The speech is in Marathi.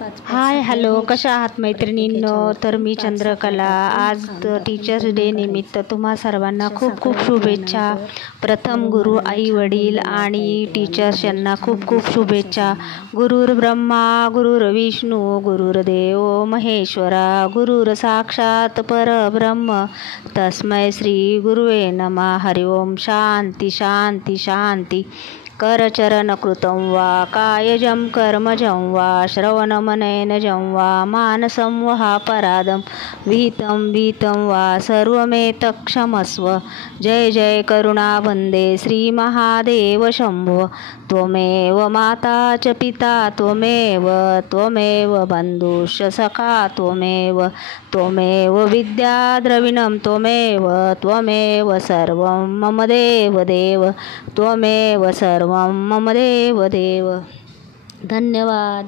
हाय हॅलो, कशा आहात मैत्रिणींनो? तर मी चंद्रकला. आज टीचर्स डे निमित्त तुम्हा सर्वांना खूप खूप शुभेच्छा. प्रथम गुरु, आई वडील आणि टीचर्स यांना खूप खूप शुभेच्छा. गुरुर् ब्रह्मा गुरुर्विष्णू गुरुर्देव महेश्वरा गुरुर साक्षात परब्रह्म तस्मै श्री गुरुवे नमः. हरि ओम. शांती शांती शांती. करचरणकृतं वा कायजं कर्मजं वा श्रवणमननजं वा मानसं वहापराधं विहितं वा सर्वमेतत्क्षमस्व. जय जय करुणावन्दे श्रीमहादेव शम्भो. त्वमेव माता च पिता त्वमेव बन्धुश्च सखा त्वमेव विद्या द्रविणं त्वमेव सर्वं मम देव त्वमेव सर्वं मम देव. धन्यवाद.